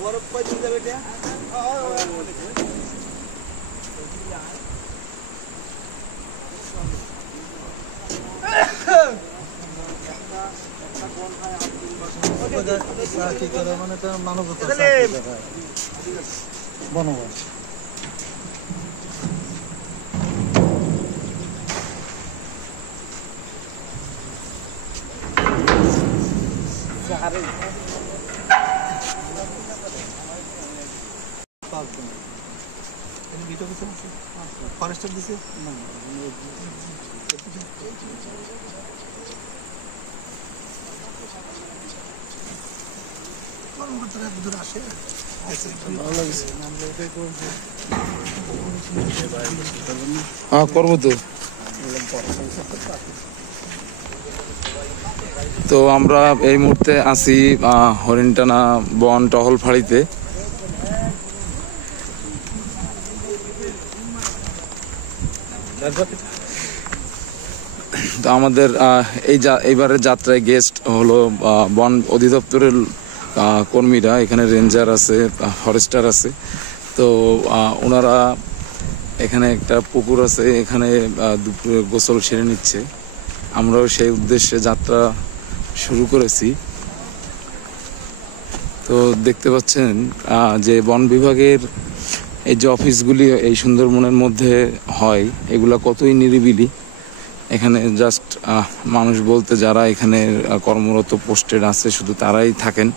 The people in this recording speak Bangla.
বরফ কয়দিন যাবে এটা মানে মানবতা বনবাস ফরেস্টার দিছে করবো তো আমরা এই মুহূর্তে আছি হরিণটানা বন টহল ফাঁড়িতে। তো আমাদের এইবারের যাত্রায় গেস্ট হলো বন অধিদপ্তরের কর্মীরা, এখানে রেঞ্জার আছে, ফরেস্টার আছে। তো ওনারা এখানে একটা পুকুর আছে, এখানে দুপুরে গোসল সেরে নিচ্ছে। আমরাও সেই উদ্দেশ্যে যাত্রা শুরু করেছি। তো দেখতে পাচ্ছেন যে বন বিভাগের এই যে অফিসগুলি এই সুন্দরবনের মধ্যে হয়, এগুলা কতই নিরিবিলি। এখানে জাস্ট মানুষ বলতে যারা এখানে কর্মরত পোস্টেড আছে শুধু তারাই থাকেন।